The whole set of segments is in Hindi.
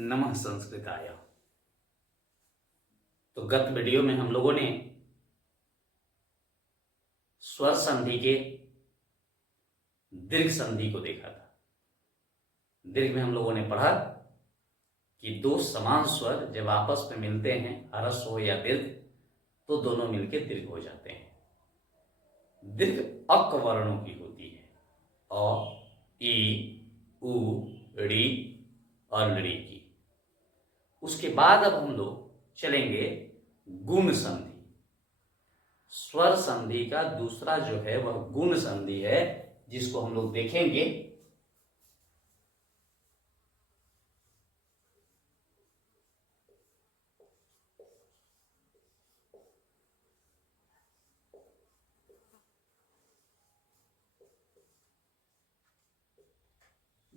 नमः संस्कृताय। तो गत वीडियो में हम लोगों ने स्वर संधि के दीर्घ संधि को देखा था। दीर्घ में हम लोगों ने पढ़ा कि दो समान स्वर जब आपस में मिलते हैं, ह्रस्व हो या दीर्घ, तो दोनों मिलकर दीर्घ हो जाते हैं। दीर्घ अक वर्णों की होती है, अ, ई, उ, ऋ और लृ की। उसके बाद अब हम लोग चलेंगे गुण संधि। स्वर संधि का दूसरा जो है वह गुण संधि है, जिसको हम लोग देखेंगे।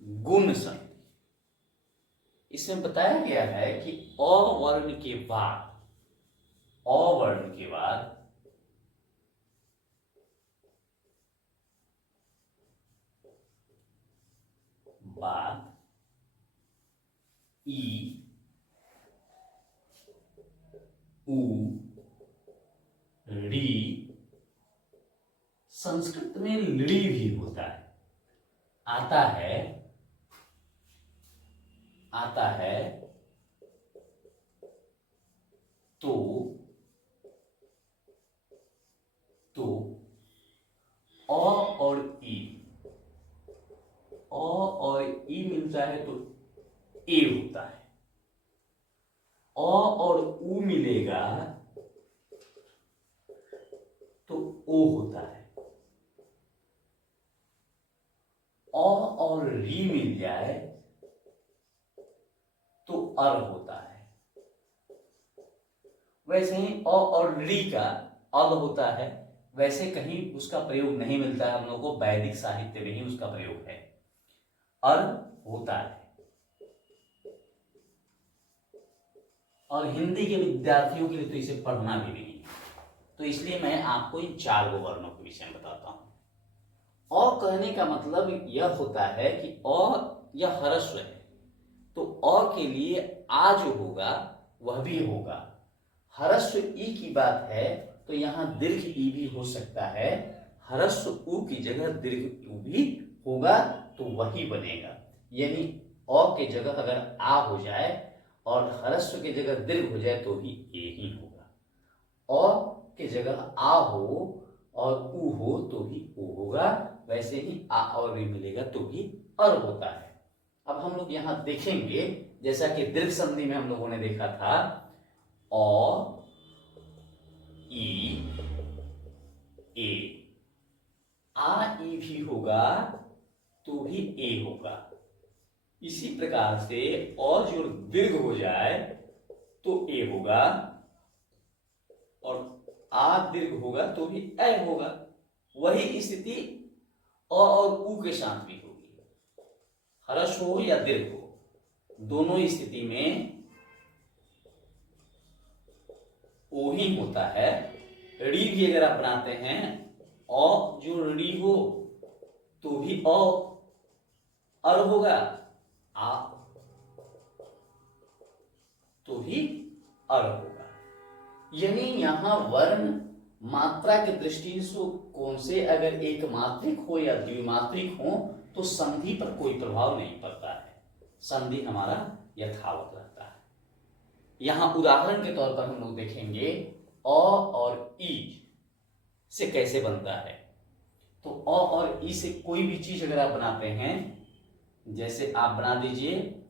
गुण संधि इसमें बताया गया है कि अ वर्ण के बाद, अ वर्ण के बाद ई, उ, ऋ, संस्कृत में लृ भी होता है, आता है तो अ और ई, अ और ई मिलता है तो ए होता है। अ और उ मिलेगा तो ओ होता है। अ और री मिल जाए तो अर होता है। वैसे ही अ और री का अल होता है, वैसे कहीं उसका प्रयोग नहीं मिलता है हम लोगों को, वैदिक साहित्य में ही उसका प्रयोग है। अर होता है। और हिंदी के विद्यार्थियों के लिए तो इसे पढ़ना भी नहीं है, तो इसलिए मैं आपको इन चार गो वर्णों के विषय में बताता हूं। अ कहने का मतलब यह होता है कि अ यह ह्रस्व है, तो अ के लिए आ जो होगा वह भी होगा। ह्रस्व ई की बात है तो यहां दीर्घ ई भी हो सकता है। ह्रस्व उ की जगह दीर्घ उ भी होगा तो वही बनेगा। यानी अ के जगह अगर आ हो जाए और ह्रस्व की जगह दीर्घ हो जाए तो भी ए ही होगा। अ के जगह आ हो और उ हो तो भी ओ होगा। वैसे ही आ और री मिलेगा तो भी अर होता है। अब हम लोग यहां देखेंगे, जैसा कि दीर्घ संधि में हम लोगों ने देखा था, अ, ई, ए, आ ई भी होगा तो भी ए होगा। इसी प्रकार से और जो दीर्घ हो जाए तो ए होगा और आ दीर्घ होगा तो भी ए होगा। वही स्थिति अ और उ के साथ भी होगी। ह्रस्व हो या दीर्घ हो, दोनों स्थिति में ओ ही होता है। ऋ भी अगर आप बनाते हैं, अ जो ऋ हो तो भी अ अर होगा, आ तो भी अर होगा। यानी यहां वर्ण मात्रा की दृष्टि से अगर एक मात्रिक हो या द्विमात्रिक हो तो संधि पर कोई प्रभाव नहीं पड़ता है, संधि हमारा यथावत रहता है। यहां उदाहरण के तौर पर हम लोग देखेंगे अ और ई से कैसे बनता है। तो अ और ई से कोई भी चीज अगर आप बनाते हैं, जैसे आप बना दीजिए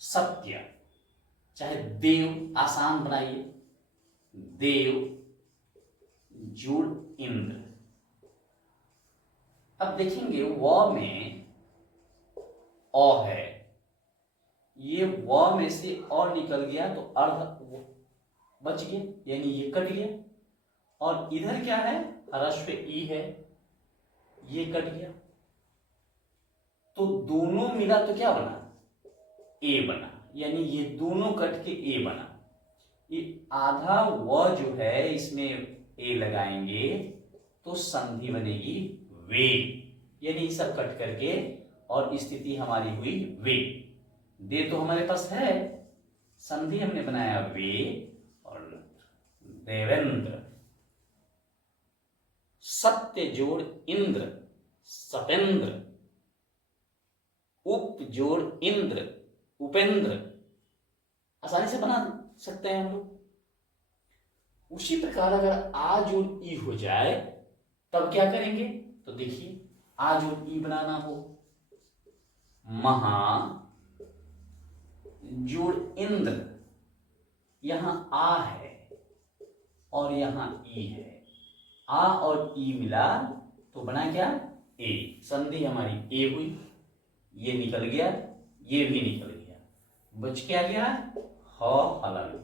सत्य, चाहे देव, आसान बनाइए, देव जुड़ इंद्र। अब देखेंगे व में अ है, ये व में से अ निकल गया तो अर्ध बच गया, यानी ये कट गया। और इधर क्या है, ह्रस्व ई है, ये कट गया। तो दोनों मिला तो क्या बना, ए बना। यानी ये दोनों कट के ए बना। ये आधा व जो है इसमें ए लगाएंगे तो संधि बनेगी वे, यानी सब कट करके और स्थिति हमारी हुई वे। दे तो हमारे पास है, संधि हमने बनाया वे और देवेंद्र। सत्य जोड़ इंद्र, सतेंद्र। उप जोड़ इंद्र, उपेंद्र। आसानी से बना सकते हैं हम लोग। उसी प्रकार अगर आ जोड़ ई हो जाए तब क्या करेंगे, तो देखिए आ जोड़ ई बनाना हो, महा जोड़ इंद्र, यहां आ है और यहां ई है, आ और ई मिला तो बना क्या, ए। संधि हमारी ए हुई, ये निकल गया, ये भी निकल गया, बच क्या गया, ह हलन।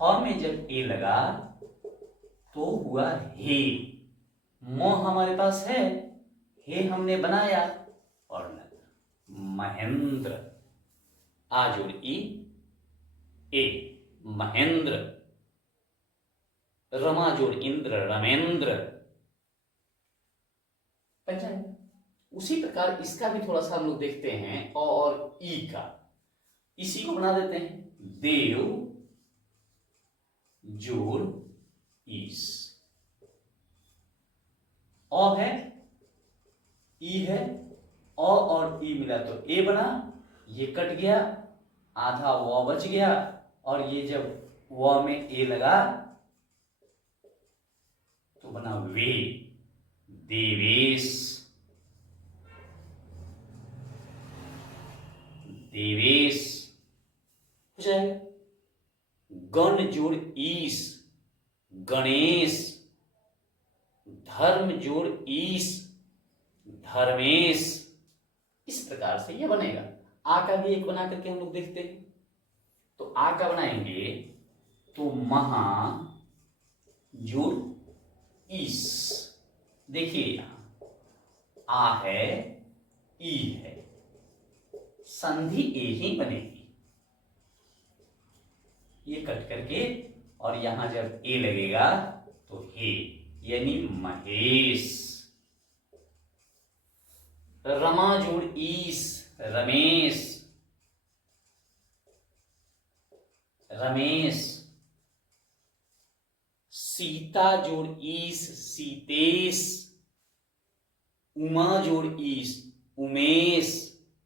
ह में जब ए लगा तो हुआ हे। म हमारे पास है, हे हमने बनाया और लगा महेंद्र। आ जोड़ ई ए, महेंद्र। रमा जोड़ इंद्र, रमेंद्र। उसी प्रकार इसका भी थोड़ा सा हम लोग देखते हैं, अ और ई का, इसी को बना देते हैं देव जोड़ ईस। अ है, ई है, अ और ई मिला तो ए बना, ये कट गया, आधा व बच गया, और ये जब व में ए लगा तो बना वे, देवेश। देवेश हो जाएगा। गण जोड़ ईस, गणेश। धर्म जोड़ ईस, धर्मेश। इस प्रकार से यह बनेगा। आ का भी एक बना करके हम लोग देखते हैं। तो आ का बनाएंगे तो महा जोड़ ईस। देखिए यहां आ है, ई है, संधि ए ही बनेगी, ये कट करके, और यहां जब ए लगेगा तो हे, यानी महेश। रमा जोड़ ईस, रमेश, रमेश। सीता जोड़ ईस, सीतेश। उमा जोड़ ईस, उमेश।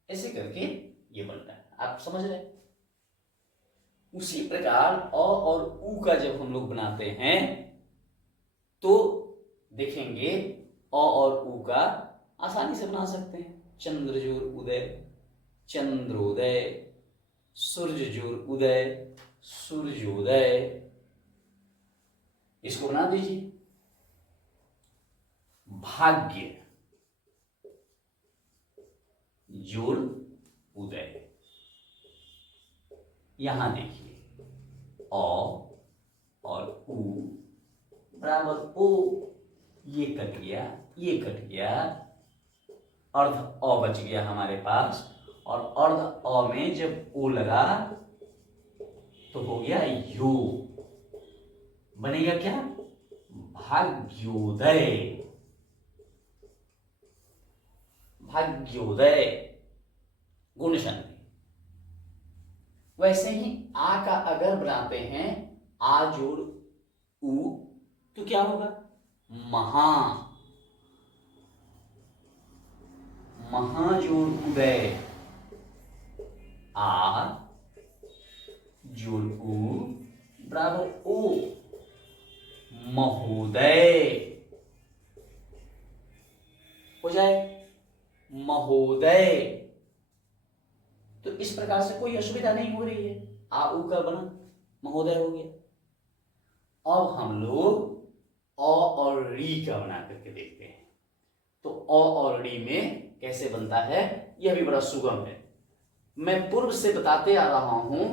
ऐसे करके ये बनता है, आप समझ रहे हैं। उसी प्रकार अ और उ का जब हम लोग बनाते हैं तो देखेंगे अ और उ का आसानी से बना सकते हैं। चंद्र जोड़ उदय, चंद्रोदय। सूर्य जोड़ उदय, सूर्योदय। इसको बना दीजिए। भाग्य जोड़ उदय। यहां देखिए अ और उ बराबर ओ, ये कट गया, ये कट गया, अर्ध अ बच गया हमारे पास, और अर्ध अ में जब ओ लगा तो हो गया यो, बनेगा क्या, भाग्योदय। भाग्योदय गुण संधि। वैसे ही आ का अगर बनाते हैं आ जोड़ उ तो क्या होगा, महा। महा जोड़ उदय, आ जोड़ उ बराबर ओ, महोदय हो जाए, महोदय। तो इस प्रकार से कोई असुविधा नहीं हो रही है। आ उ का बना, महोदय हो गया। अब हम लोग अ और री का बना करके देखते हैं। तो अ और री में कैसे बनता है, यह भी बड़ा सुगम है। मैं पूर्व से बताते आ रहा हूं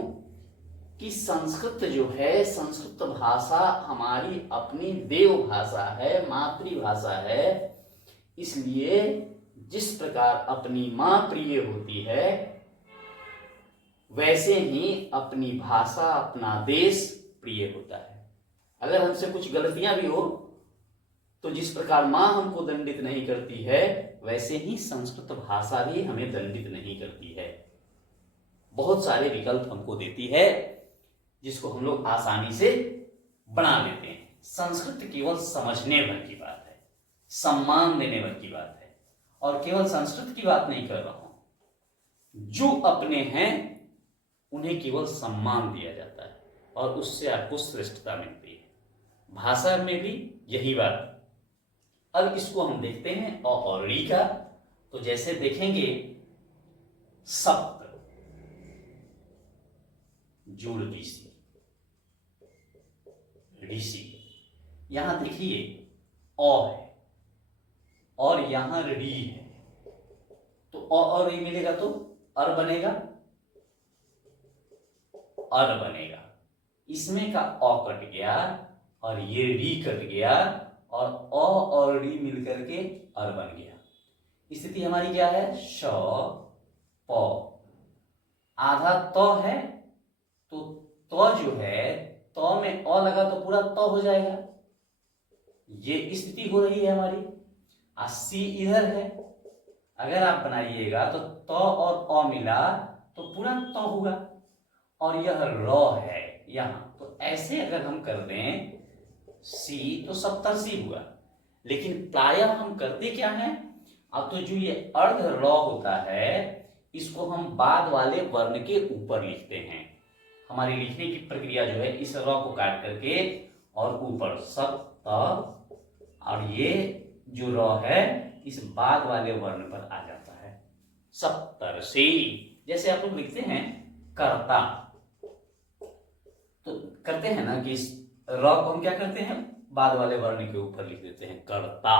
कि संस्कृत जो है, संस्कृत भाषा हमारी अपनी देव भाषा है, मातृभाषा है। इसलिए जिस प्रकार अपनी मां प्रिय होती है, वैसे ही अपनी भाषा, अपना देश प्रिय होता है। अगर हमसे कुछ गलतियां भी हो तो जिस प्रकार मां हमको दंडित नहीं करती है, वैसे ही संस्कृत भाषा भी हमें दंडित नहीं करती है। बहुत सारे विकल्प हमको देती है, जिसको हम लोग आसानी से बना लेते हैं। संस्कृत केवल समझने भर की बात है, सम्मान देने भर की बात है। और केवल संस्कृत की बात नहीं कर रहा हूं, जो अपने हैं उन्हें केवल सम्मान दिया जाता है और उससे आपको श्रेष्ठता मिलती है। भाषा में भी यही बात। अब इसको हम देखते हैं अ और ऋ का। तो जैसे देखेंगे सप्त जुड़ ऋषि, ऋषि, यहां देखिए अ है और यहां री है, तो अ और री मिलेगा तो अर बनेगा, अर बनेगा। इसमें का अ कट गया और ये री कट गया और अ और री मिलकर के अर बन गया। स्थिति हमारी क्या है? श प, आधा त है तो त जो है, त में अ लगा तो पूरा त हो जाएगा, ये स्थिति हो रही है हमारी। सी इधर है, अगर आप बनाइएगा तो त और अ मिला तो पूरा त होगा, और यह र है यहां, तो ऐसे अगर हम कर दें सी तो सप्तर्षि हुआ। लेकिन प्रायः हम करते क्या है, अब तो जो ये अर्ध र होता है इसको हम बाद वाले वर्ण के ऊपर लिखते हैं। हमारी लिखने की प्रक्रिया जो है इस र को काट करके और ऊपर सप्त, और ये जो र है इस बाद वाले वर्ण पर आ जाता है, सप्तर्षि। जैसे आप लोग लिखते हैं कर्ता, तो करते हैं ना कि इस र को हम क्या करते हैं, बाद वाले वर्ण के ऊपर लिख देते हैं कर्ता।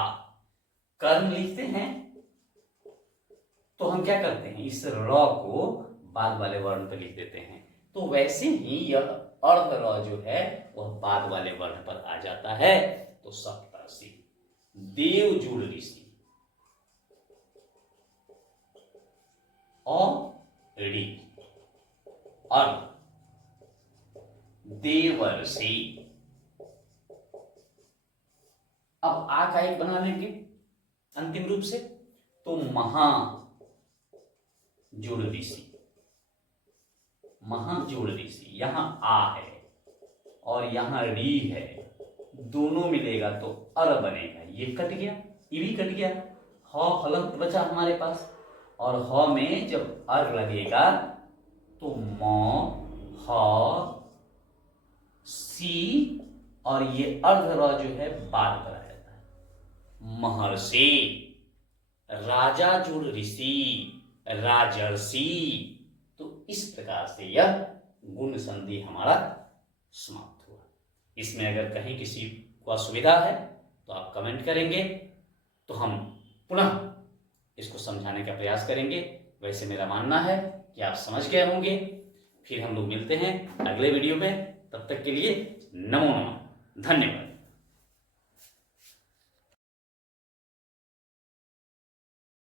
कर्म लिखते हैं तो हम क्या करते हैं, इस र को बाद वाले वर्ण पर लिख देते हैं। तो वैसे ही यह अर्ध र जो है वह बाद वाले वर्ण पर आ जाता है, तो सप्तर्षि। देव जुड़ ऋषि, और ऋ, और देवर्षि। अब आ का एक बना लेंगे अंतिम रूप से, तो महा जुड़ ऋषि, महा जुड़ ऋषि। यहां आ है और यहां री है, दोनों मिलेगा तो अर बनेगा, ये कट गया, ये भी कट गया, ह हलंत बचा हमारे पास, और ह में जब अर लगेगा तो म, ह, सी, और ये अर्ध र जो है बाद पर आ जाता है, महर्षि। राजा जुड़ ऋषि, राजर्षि। तो इस प्रकार से यह गुण संधि हमारा समाप्त हुआ। इसमें अगर कहीं किसी को असुविधा है तो आप कमेंट करेंगे, तो हम पुनः इसको समझाने का प्रयास करेंगे। वैसे मेरा मानना है कि आप समझ गए होंगे। फिर हम लोग मिलते हैं अगले वीडियो में, तब तक के लिए नमो नमः, धन्यवाद।